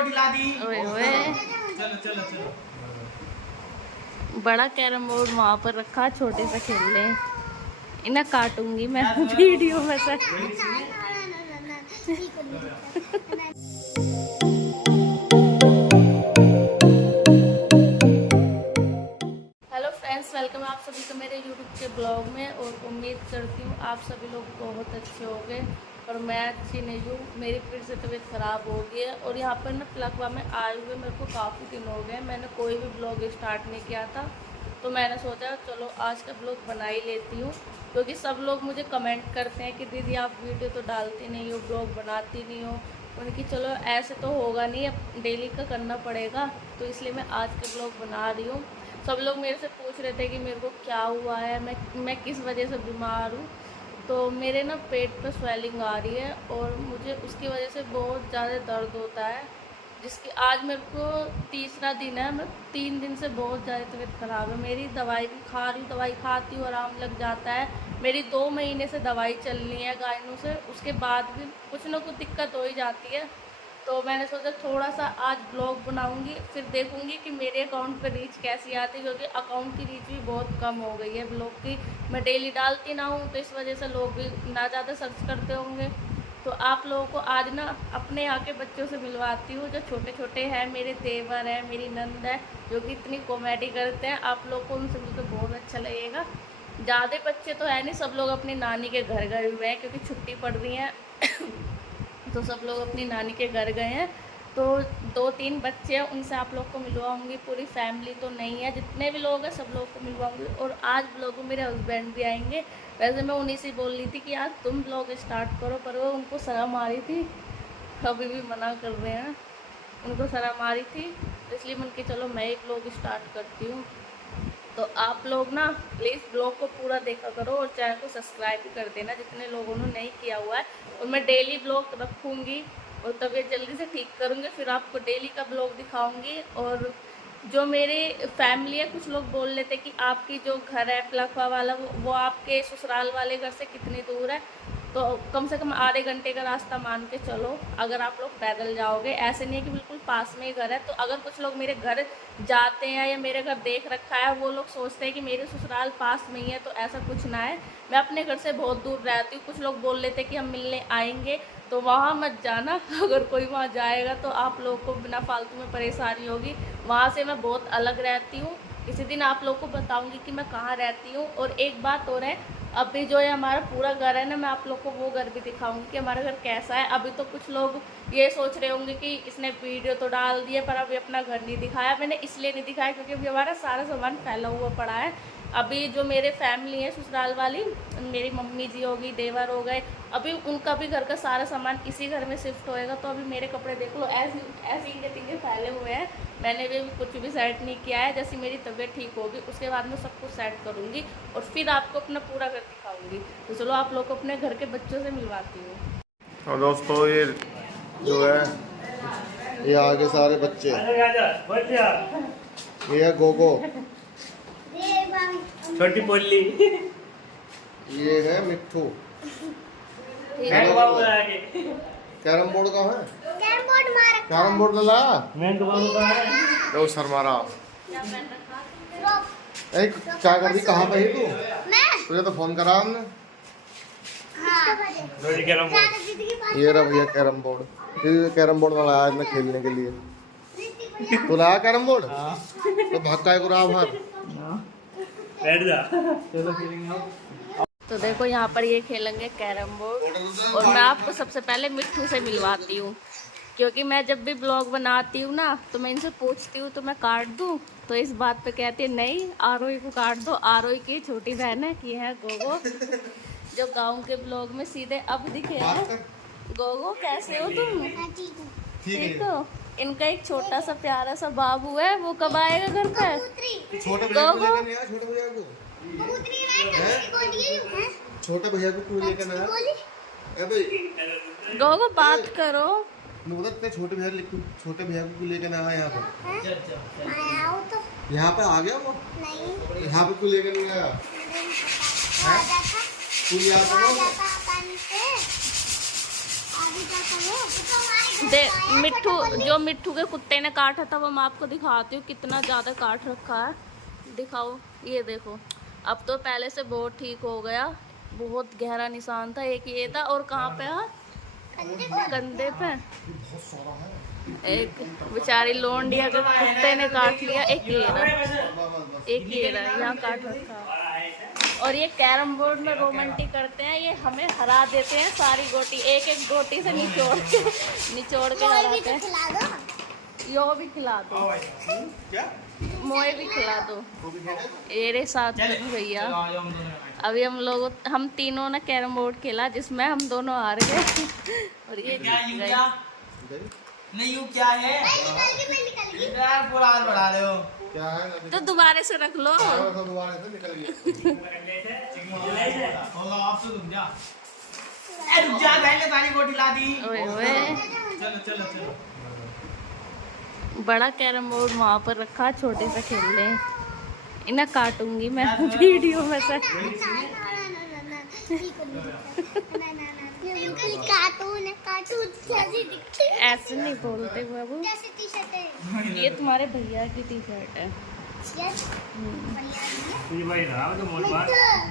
रोटी ला दी। ओए ओए, चलो चलो चलो। बड़ा कैरम बोर्ड वहाँ पर रखा, छोटे से खेल ले। इन्हें काटूंगी मैं वीडियो में से। हेलो फ्रेंड्स, वेलकम आप सभी को मेरे यूट्यूब के ब्लॉग में। और उम्मीद करती हूँ आप सभी लोग बहुत अच्छे होंगे और मैं अच्छी नहीं हूँ। मेरी फिर से तबीयत ख़राब हो गई है और यहाँ पर ना प्लकवा में आए हुए मेरे को काफ़ी दिन हो गए। मैंने कोई भी ब्लॉग स्टार्ट नहीं किया था, तो मैंने सोचा चलो आज का ब्लॉग बना ही लेती हूँ। क्योंकि सब लोग मुझे कमेंट करते हैं कि दीदी आप वीडियो तो डालती नहीं हो, ब्लॉग बनाती नहीं हो। उनकी चलो ऐसे तो होगा नहीं, अब डेली का करना पड़ेगा, तो इसलिए मैं आज का ब्लॉग बना रही हूँ। सब लोग मेरे से पूछ रहे थे कि मेरे को क्या हुआ है, मैं किस वजह से बीमार हूँ। तो मेरे ना पेट पे स्वेलिंग आ रही है और मुझे उसकी वजह से बहुत ज़्यादा दर्द होता है, जिसकी आज मेरे को तीसरा दिन है। मैं 3 दिन से बहुत ज़्यादा तबीयत ख़राब है मेरी। दवाई भी खा रही हूँ, दवाई खाती हूँ आराम लग जाता है। मेरी 2 महीने से दवाई चल रही है गायनों से, उसके बाद भी कुछ ना कुछ दिक्कत हो ही जाती है। तो मैंने सोचा थोड़ा सा आज ब्लॉग बनाऊंगी, फिर देखूंगी कि मेरे अकाउंट पर रीच कैसी आती है। क्योंकि अकाउंट की रीच भी बहुत कम हो गई है ब्लॉग की। मैं डेली डालती ना हूँ, तो इस वजह से लोग भी ना ज़्यादा सर्च करते होंगे। तो आप लोगों को आज ना अपने यहाँ के बच्चों से मिलवाती हूँ, जो छोटे छोटे हैं। मेरे देवर हैं, मेरी नंद है, जो कि इतनी कॉमेडी करते हैं। आप लोग को उनसे मिलकर बहुत अच्छा लगेगा। ज़्यादा बच्चे तो है नहीं, सब लोग अपनी नानी के घर गए हुए हैं क्योंकि छुट्टी पड़ रही है। तो सब लोग अपनी नानी के घर गए हैं। तो 2-3 बच्चे हैं, उनसे आप लोग को मिलवाऊंगी। पूरी फैमिली तो नहीं है, जितने भी लोग हैं सब लोग को मिलवाऊंगी। और आज ब्लॉग में मेरे हस्बैंड भी आएंगे। वैसे मैं उन्हीं से बोल रही थी कि यार तुम ब्लॉग स्टार्ट करो, पर वो उनको शर्म आ रही थी, अभी भी मना कर रहे हैं। उनको शर्म आ रही थी, तो इसलिए मन के चलो मैं ही ब्लॉग स्टार्ट करती हूँ। तो आप लोग ना प्लीज़ ब्लॉग को पूरा देखा करो और चैनल को सब्सक्राइब भी कर देना, जितने लोगों ने नहीं किया हुआ है। और मैं डेली ब्लॉग रखूँगी और तबीयत जल्दी से ठीक करूँगी, फिर आपको डेली का ब्लॉग दिखाऊँगी। और जो मेरी फैमिली है, कुछ लोग बोल रहे थे कि आपकी जो घर है प्लकवा वाला, वो आपके ससुराल वाले घर से कितनी दूर है। तो कम से कम आधे घंटे का रास्ता मान के चलो, अगर आप लोग पैदल जाओगे। ऐसे नहीं है कि बिल्कुल पास में ही घर है। तो अगर कुछ लोग मेरे घर जाते हैं या मेरे घर देख रखा है, वो लोग सोचते हैं कि मेरे ससुराल पास में ही है, तो ऐसा कुछ ना है। मैं अपने घर से बहुत दूर रहती हूँ। कुछ लोग बोल रहे थे कि हम मिलने आएंगे, तो वहाँ मत जाना। अगर कोई वहाँ जाएगा तो आप लोग को बिना फालतू में परेशानी होगी। वहाँ से मैं बहुत अलग रहती हूँ। किसी दिन आप लोग को बताऊँगी कि मैं कहाँ रहती हूँ। और एक बात और है, अभी जो है हमारा पूरा घर है ना, मैं आप लोग को वो घर भी दिखाऊंगी कि हमारा घर कैसा है। अभी तो कुछ लोग ये सोच रहे होंगे कि इसने वीडियो तो डाल दिया पर अभी अपना घर नहीं दिखाया। मैंने इसलिए नहीं दिखाया क्योंकि अभी हमारा सारा सामान फैला हुआ पड़ा है। अभी जो मेरे फैमिली है ससुराल वाली, मेरी मम्मी जी होगी, देवर हो गए, अभी उनका भी घर का सारा सामान इसी घर में शिफ्ट होएगा। तो अभी मेरे कपड़े देख लो, ऐसे इंगे तिंगे फैले हुए हैं। मैंने भी कुछ भी सेट नहीं किया है। जैसे मेरी तबीयत ठीक होगी उसके बाद मैं सब कुछ सेट करूँगी और फिर आपको अपना पूरा घर दिखाऊंगी। तो चलो आप लोग को अपने घर के बच्चों से मिलवाती हूँ। और दोस्तों ये जो है, ये आगे सारे बच्चे, ये है गोगो, छोटी पोली, ये है मिट्ठू। कैरम बोर्ड का है, कैरम बोर्ड ला लो सर मारा। क्या कर दी, कहाँ पे ही तू? तुझे तो फोन करा हमने। ये रहा भैया कैरम बोर्ड, कैरम बोर्ड लाया आज मैं खेलने के लिए। तू लाया कैरम बोर्ड? तो भक्का है गुरा भर। तो देखो यहाँ पर ये खेलेंगे कैरम बोर्ड। और मैं आपको सबसे पहले मिट्ठू से मिलवाती हूँ, क्योंकि मैं जब भी ब्लॉग बनाती हूँ ना तो मैं इनसे पूछती हूँ तो मैं काट दूँ, तो इस बात पे कहती है नहीं आरोही को काट दो। आरोही की छोटी बहन है कि है गोगो, जो गांव के ब्लॉग में सीधे अब दिखे हैं। गोगो कैसे हो तुम? ठीक हो? इनका एक छोटा सा प्यारा सा बाबू है, वो कब आएगा घर पे? छोटे भैया को क्यों लेकर आया? गोगो बात करो। छोटे भैया को लेकर ना आया यहाँ पर? यहाँ पे आ गया वो? नहीं। यहाँ पे क्यों लेकर नहीं आया? दे मिट्ठू, जो मिट्ठू के कुत्ते ने काटा था वो मैं आपको दिखाती हूँ कितना ज़्यादा काट रखा है। दिखाओ, ये देखो। अब तो पहले से बहुत ठीक हो गया। बहुत गहरा निशान था, एक ये था और कहाँ पे है, कंधे पे। एक बेचारी लोंडिया के कुत्ते ने काट लिया। एक ये रहा यहाँ काट रखा। और ये कैरम बोर्ड में रोमांटिक करते हैं, ये हमें हरा देते हैं सारी गोटी, एक एक गोटी से निचोड़ के हराते हैं। यो भी खिला दो, मोए भी खिला दो। मेरे साथ भैया अभी हम तीनों ने कैरम बोर्ड खेला जिसमें हम दोनों हार गए। और ये नहीं यू क्या है यार, पूरा हाथ बढ़ा रहे हो क्या है? तो दोबारा से रख लो। दोबारा से निकल गया। होगा आप तो रुक जा पहले सारी गोटी ला दी। ओए ओए, चलो चलो चलो। बड़ा कैरम बोर्ड वहाँ पर रखा, छोटे से खेल ले। इन्हें काटूंगी मैं वीडियो में से। ऐसे नहीं बोलते बाबू, ये तुम्हारे भैया की टी शर्ट है।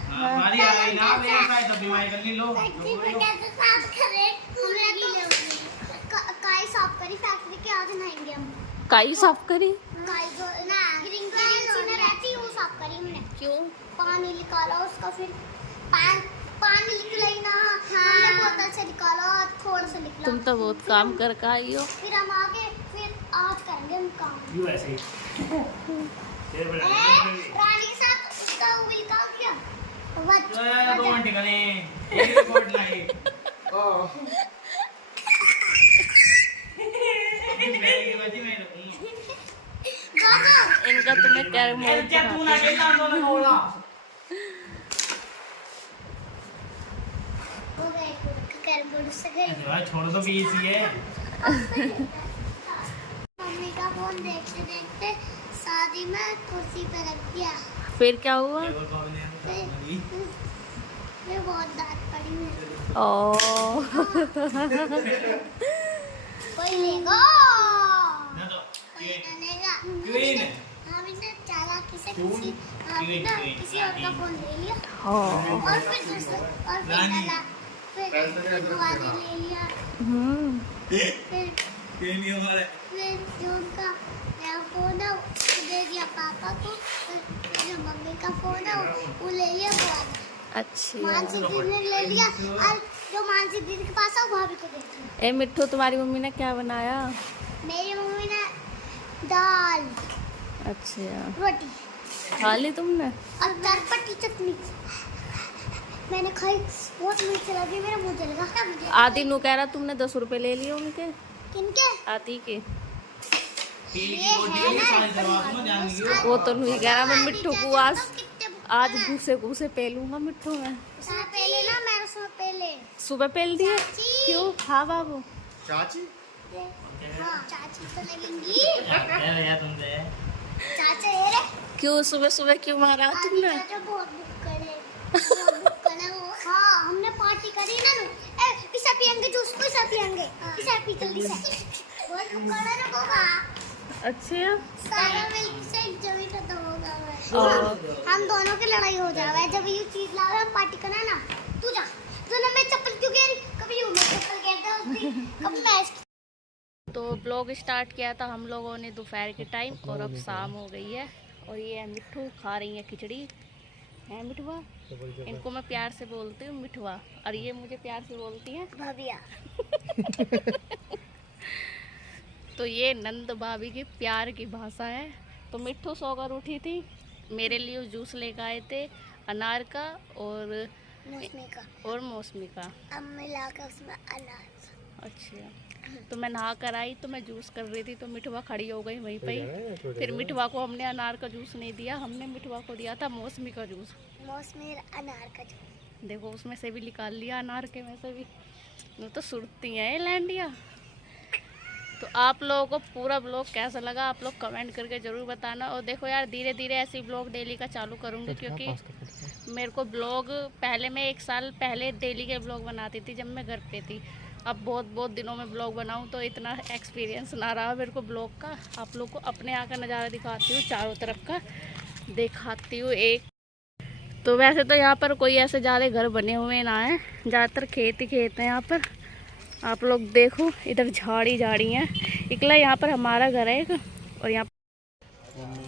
हमारी आ गई ना, मेरे साथ तब बीमारी कर ली। लो काई साफ करी फैक्ट्री के, आज नहाएंगे हम। काई साफ करी? काई जो ना ग्रीन रहती है वो साफ करी हमने। क्यों? पानी निकाला उसका, फिर पानी निकला ही ना, हमने बोतल से निकाला, थोड़ा सा निकला। तुम तो बहुत काम कर का आई हो। फिर हम आगे, फिर आज करेंगे हम काम। यू ऐसे ही रानी के साथ उसका उबिल का किया। रोमांटिक ने एक रिकॉर्ड लाई। इनका तुम्हें कैरम बोर्ड क्या तू ना खेलना, हम दोनों होगा। हो गए कैरम बोर्ड से गए। भाई छोड़ दो, भी इसी है। मम्मी का फोन देखते देखते शादी में कुर्सी पे रख दिया। फिर क्या हुआ? फिर बहुत डांट पड़ी मुझे। ओ कोई लेगा, ना तो कोई लेगा। क्वीन हमने चालाकी से किसी और का फोन ले लिया, हो। और फिर दूसरा, और फिर दुआरे ले लिया। फिर क्वीन ही हमारे। जो उनका नया फोन है वो दे दिया पापा को, फिर जो मम्मी का फोन है वो ले लिया बुआ। अच्छा, मानसी दीदी ने ले लिया, और जो मानसी दीदी के पास है वो भाभी को दे दिया। ए मिट्ठू, तुम्हारी मम्मी ने क्या बनाया? मेरी मम्मी ने दाल, अच्छा, रोटी खा ली तुमने? और चटपटी चटनी मैंने खाई, बहुत मीठी लगी, मेरा मुंह जल गया मुझे। आदि नु कह रहा तुमने 10 रुपए ले लिए उनके, किनके? आदि के। ये है ना, वो तो नहीं कह रहा, मैं मिट्ठू को आज घूसे घूसे पेलूंगा मिट्ठू में। उसमें पहले ना, मैं उसमें पहले सुबह पेल दिए? चाची। क्यों? हाँ बाबू। चाची हाँ चाची तो लगेंगी। यार तुमसे चाचा ये रे, क्यों सुबह सुबह क्यों मारा तुमने? चाचा बहुत बुक्कड़ है वो। हाँ हमने पार्टी करी ना, इसे पियेंगे जूस को, इसे पियेंगे, इसे पी जल्दी से। बहुत बुक्कड़ है ना वो। अच्छा, सारा मिल्क से जब ही खत्म होगा और हम दोनों की लड़ाई हो जाएगा जब ये चीज ला रहे हम पार्टी करना ना। तू जा, तूने मैं चप्पल क्यों गिरी, कभी यूं मैं चप्पल गिरता उसकी, कभी मैं। तो ब्लॉग स्टार्ट किया था हम लोगों ने दोपहर के टाइम, और अब शाम हो गई है। और ये है मिट्ठू, खा रही है खिचड़ी। है मिठुआ, इनको मैं प्यार से बोलती हूँ मिठुआ, और ये मुझे प्यार से बोलती हैं भाभिया। तो ये नंद भाभी की प्यार की भाषा है। तो मिट्ठू सोकर उठी थी, मेरे लिए जूस लेकर आए थे, अनार का और मौसमी का। अब मिलाकर उसमें अनार। अच्छा, तो मैं नहा कर आई तो मैं जूस कर रही थी, तो मिठुआ खड़ी हो गई वहीं पे ही। फिर मिठुआ को हमने अनार का जूस नहीं दिया, हमने मिठुआ को दिया था मौसमी का जूस। मौसमी अनार का जूस। देखो उसमें से भी निकाल लिया अनार के में से भी। वो तो सुरती हैं ये लैंडिया। तो आप लोगों को पूरा ब्लॉग कैसा लगा आप लोग कमेंट करके ज़रूर बताना। और देखो यार, धीरे धीरे ऐसी ब्लॉग डेली का चालू करूँगी, क्योंकि मेरे को ब्लॉग पहले मैं 1 साल पहले डेली के ब्लॉग बनाती थी जब मैं घर पे थी। अब बहुत बहुत दिनों में ब्लॉग बनाऊं तो इतना एक्सपीरियंस ना रहा मेरे को ब्लॉग का। आप लोग को अपने यहाँ का नज़ारा दिखाती हूँ, चारों तरफ का दिखाती हूँ। एक तो वैसे तो यहाँ पर कोई ऐसे ज़्यादा घर बने हुए ना है, ज़्यादातर खेत ही खेत हैं यहाँ पर। आप लोग देखो इधर झाड़ी झाड़ी हैं, इकला यहाँ पर हमारा घर है एक। और यहाँ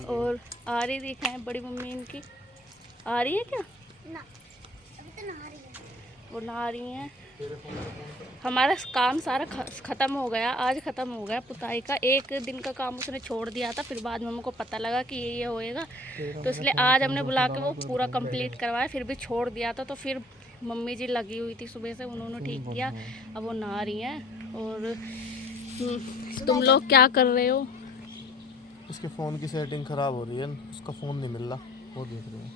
और आ रही दिखाएं बड़ी मम्मी इनकी, आ रही है क्या? ना अभी तो नहा रही है। वो नहा रही हैं। हमारा काम सारा ख़त्म हो गया, आज ख़त्म हो गया पुताई का। एक दिन का काम उसने छोड़ दिया था, फिर बाद में हमको पता लगा कि ये होएगा, तो इसलिए आज हमने बुला के वो पूरा कंप्लीट करवाया। फिर भी छोड़ दिया था, तो फिर मम्मी जी लगी हुई थी सुबह से, उन्होंने ठीक किया। अब वो नहा रही हैं। और तुम लोग क्या कर रहे हो? उसके फ़ोन की सेटिंग ख़राब हो रही है, उसका फ़ोन नहीं मिल रहा, वो देख रहे हैं।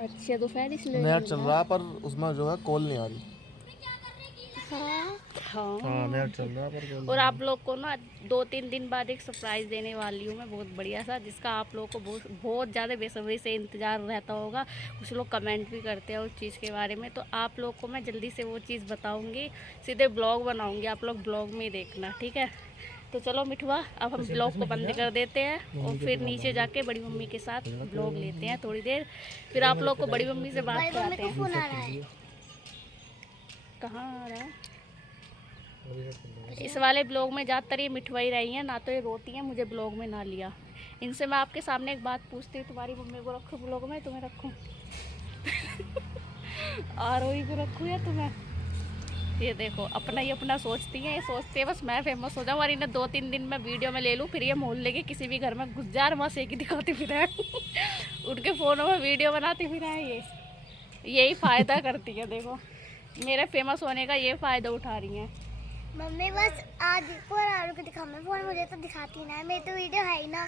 अच्छा दोपहर इसलिए नेट चल रहा है पर उसमें जो है कॉल नहीं आ रही। हाँ नेट चल रहा है पर कॉल। और आप लोग को ना 2-3 दिन बाद एक सरप्राइज़ देने वाली हूँ मैं, बहुत बढ़िया सा, जिसका आप लोग को बहुत ज़्यादा बेसब्री से इंतज़ार रहता होगा। कुछ लोग कमेंट भी करते हैं उस चीज़ के बारे में, तो आप लोग को मैं जल्दी से वो चीज़ बताऊँगी, सीधे ब्लॉग बनाऊँगी, आप लोग ब्लॉग में ही देखना, ठीक है? तो चलो मिठुआ, अब हम ब्लॉग को बंद कर देते हैं और फिर नीचे जाके बड़ी मम्मी के साथ ब्लॉग लेते हैं थोड़ी देर, फिर आप लोग को बड़ी मम्मी से बात कराते हैं। फोन आ रहा है। कहाँ आ रहा है? इस वाले ब्लॉग में ज़्यादातर ये मिठवाई रही हैं, ना तो ये रोती हैं, मुझे ब्लॉग में ना लिया। इनसे मैं आपके सामने एक बात पूछती हूँ, तुम्हारी मम्मी को रखूँ ब्लॉग में, तुम्हें रखूँ? आरोही को रखूँ या तुम्हें? ये देखो अपना ही अपना सोचती हैं, ये सोचती है बस मैं फेमस हो जाऊँ और इन्हें 2-3 दिन में वीडियो में ले लूँ, फिर ये मोहल्ले के किसी भी घर में घुस जा वहाँ से ही दिखाती फिर है। उनके फ़ोनों में वीडियो बनाती फिर है, ये यही फ़ायदा करती है। देखो मेरे फेमस होने का ये फ़ायदा उठा रही हैं। मम्मी बस आज को आरू को दिखा, मैं फोन मुझे तो दिखाती ना है, मेरी तो वीडियो है ही ना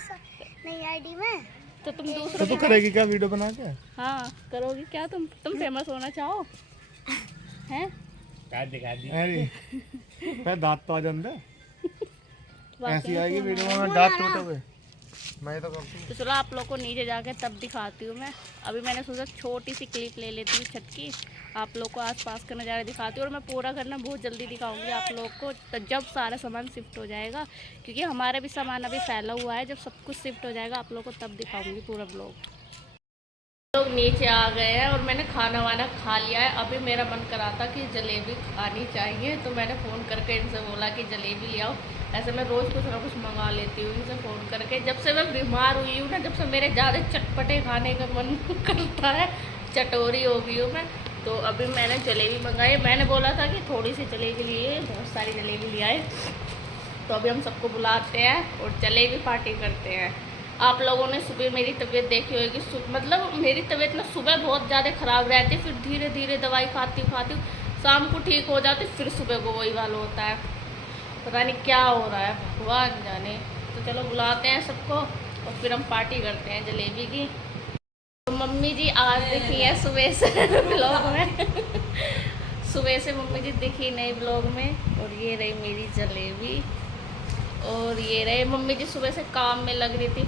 नई आईडी में। तो तुम दूसरों तो तू करेगी क्या वीडियो बना के? हाँ करोगी क्या? तुम फेमस होना चाहो हैं? अरे मैं दांत तो आ जाते ऐसी आएगी वीडियो में, दांत टूटे हुए मैं तो करती हूँ। तो चलो आप लोग को नीचे जाके तब दिखाती हूँ मैं। अभी मैंने सोचा छोटी सी क्लिप ले लेती हूँ छत की, आप लोग को आसपास का नज़ारा दिखाती हूँ। और मैं पूरा करना बहुत जल्दी दिखाऊंगी आप लोग को, तो जब सारा सामान शिफ्ट हो जाएगा, क्योंकि हमारा भी सामान अभी फैला हुआ है। जब सब कुछ शिफ्ट हो जाएगा आप लोग को तब दिखाऊंगी पूरा ब्लॉग। लोग नीचे आ गए हैं और मैंने खाना वाना खा लिया है। अभी मेरा मन करा था कि जलेबी खानी चाहिए, तो मैंने फ़ोन करके इनसे बोला कि जलेबी ले आओ। ऐसे मैं रोज़ कुछ ना कुछ मंगा लेती हूँ इनसे फ़ोन करके। जब से मैं बीमार हुई हूँ ना, जब से मेरे ज़्यादा चटपटे खाने का मन करता है, चटोरी हो गई हूँ मैं, तो अभी मैंने जलेबी मंगाई। मैंने बोला था कि थोड़ी सी जलेबी लिए, बहुत सारी जलेबी ले आए। तो अभी हम सबको बुलाते हैं और जलेबी पार्टी करते हैं। आप लोगों ने सुबह मेरी तबीयत देखी होगी, मतलब मेरी तबीयत ना सुबह बहुत ज़्यादा ख़राब रहती है, फिर धीरे धीरे दवाई खाती हूँ, शाम को ठीक हो जाती, फिर सुबह को वही वाला होता है। पता नहीं क्या हो रहा है, भगवान जाने। तो चलो बुलाते हैं सबको और फिर हम पार्टी करते हैं जलेबी की। तो मम्मी जी आज दिखी है सुबह से ब्लॉग में। सुबह से मम्मी जी दिखी नई ब्लॉग में। और ये रही मेरी जलेबी और ये रहे मम्मी जी सुबह से काम में लग रही थी।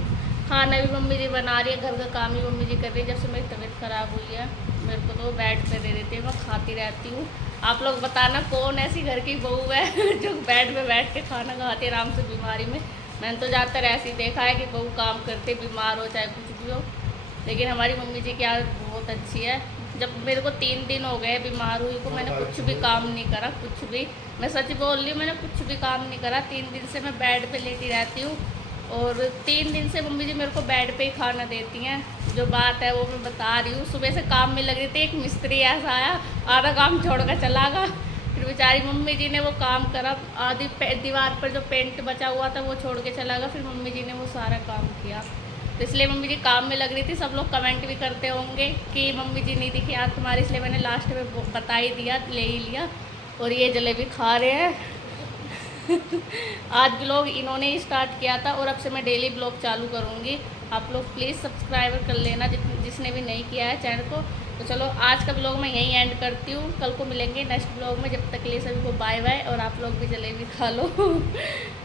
खाना भी मम्मी जी बना रही है, घर का काम भी मम्मी जी कर रही है। जब से मेरी तबीयत ख़राब हुई है मेरे को तो बेड पे दे देती है, मैं खाती रहती हूँ। आप लोग बताना कौन ऐसी घर की बहू है जो बेड पे बैठ के खाना खाती है आराम से बीमारी में। मैंने तो ज़्यादातर ऐसे ही देखा है कि बहू काम करते बीमार हो चाहे कुछ भी हो, लेकिन हमारी मम्मी जी की आदत बहुत अच्छी है। जब मेरे को 3 दिन हो गए बीमार हुई को, मैंने कुछ भी काम नहीं करा, कुछ भी, मैं सच बोल रही हूँ, मैंने कुछ भी काम नहीं करा। 3 दिन से मैं बेड पे लेटी रहती हूँ और 3 दिन से मम्मी जी मेरे को बेड पे ही खाना देती हैं। जो बात है वो मैं बता रही हूँ। सुबह से काम में लग रही थी, एक मिस्त्री ऐसा आया, आधा काम छोड़ कर चला गया। फिर बेचारी मम्मी जी ने वो काम करा, आधी दीवार पर जो पेंट बचा हुआ था वो छोड़ के चला गया, फिर मम्मी जी ने वो सारा काम किया। तो इसलिए मम्मी जी काम में लग रही थी। सब लोग कमेंट भी करते होंगे कि मम्मी जी नहीं दिखी आज तुम्हारी, इसलिए मैंने लास्ट में बता ही दिया, ले ही लिया। और ये जलेबी खा रहे हैं। आज ब्लॉग इन्होंने ही स्टार्ट किया था और अब से मैं डेली ब्लॉग चालू करूँगी। आप लोग प्लीज़ सब्सक्राइब कर लेना जिसने भी नहीं किया है चैनल को। तो चलो आज का ब्लॉग मैं यहीं एंड करती हूँ, कल को मिलेंगे नेक्स्ट ब्लॉग में। जब तक के लिए सभी को बाय बाय और आप लोग भी जलेबी खा लो।